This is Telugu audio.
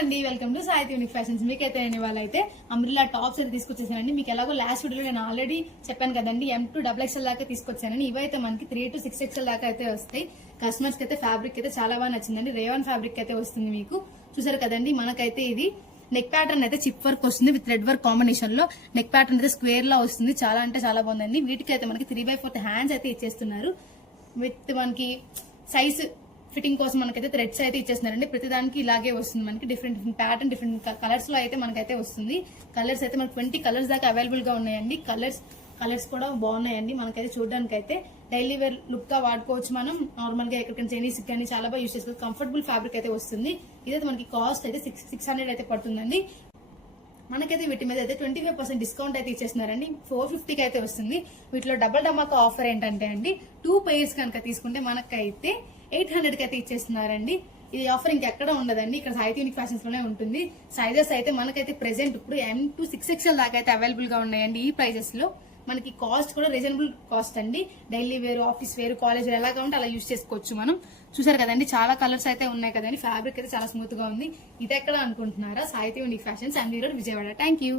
అండి, welcome to Sai unique fashions. మీకైతే వాళ్ళైతే అంబ్రిల్లా టాప్స్ అయితే తీసుకొచ్చేసానండి. మీకు ఎలాగో లాస్ట్ వీడియోలో నేను ఆల్రెడీ చెప్పాను కదండి, M2 XXL దాకా తీసుకొచ్చానని. ఇవైతే మనకి 3 to 6XL దాకా అయితే వస్తాయి. కస్టమర్స్ కి అయితే ఫ్యాబ్రిక్ అయితే చాలా బాగా నచ్చిందండి. రేవన్ ఫ్యాబ్రిక్ అయితే వస్తుంది. మీకు చూసారు కదండి, మనకైతే ఇది నెక్ ప్యాటర్న్ అయితే చిప్ వర్క్ వస్తుంది విత్ థ్రెడ్ వర్క్ కాంబినేషన్ లో. నెక్ ప్యాటర్న్ అయితే స్క్వేర్ లా వస్తుంది. చాలా అంటే చాలా బాగుందండి. వీటికి అయితే మనకి 3/4 హ్యాండ్స్ అయితే ఇచ్చేస్తున్నారు. విత్ మనకి సైజ్ ఫిట్టింగ్ కోసం మనకైతే థ్రెడ్స్ అయితే ఇచ్చేస్తున్నారండి. ప్రతి దానికి ఇలాగే వస్తుంది. మనకి డిఫరెంట్ ప్యాటర్న్, డిఫరెంట్ కలర్స్ లో అయితే మనకైతే వస్తుంది. కలర్స్ అయితే మనకి 20 కలర్స్ దాకా అవైలబుల్ గా ఉన్నాయండి. కలర్స్ కూడా బాగున్నాయండి. మనకైతే చూడడానికి అయితే డైలీ వేర్ లుక్ గా వాడుకోవచ్చు. మనం నార్మల్ గా ఎక్కడికైనా చైనీస్ కానీ చాలా బాగా యూజ్ చేసుకోవచ్చు. కంఫర్టబుల్ ఫ్యాబ్రిక్ అయితే వస్తుంది. ఇదైతే మనకి కాస్ట్ అయితే 600 అయితే పడుతుందండి. మనకైతే వీటి మీద అయితే 25% డిస్కౌంట్ అయితే ఇచ్చేస్తున్నారండి. 450కి అయితే వస్తుంది. వీటిలో డబల్ డమాకా ఆఫర్ ఏంటంటే అండి, 2 pairs కనుక తీసుకుంటే మనకైతే 800కి అయితే ఇచ్చేస్తున్నారండి. ఇది ఆఫర్ ఇంకెక్కడ ఉండదండి, ఇక్కడ సాయి యూనిక్ ఫ్యాషన్స్ లోనే ఉంటుంది. సైజెస్ అయితే మనకైతే ప్రెసెంట్ ఇప్పుడు M2 6XL దాకా అయితే అవైలబుల్ గా ఉన్నాయండి. ఈ ప్రైజెస్ లో మనకి కాస్ట్ కూడా రీజనబుల్ కాస్ట్ అండి. డైలీ వేరు, ఆఫీస్ వేరు, కాలేజ్ వేరు ఎలా కావాలంటే అలా యూజ్ చేసుకోవచ్చు. మనం చూసారు కదండి, చాలా కలర్స్ అయితే ఉన్నాయి కదండి. ఫ్యాబ్రిక్ అయితే చాలా స్మూత్ గా ఉంది. ఇది ఎక్కడ అనుకుంటున్నారా? Sai unique fashions, and Vijayawada. Thank you.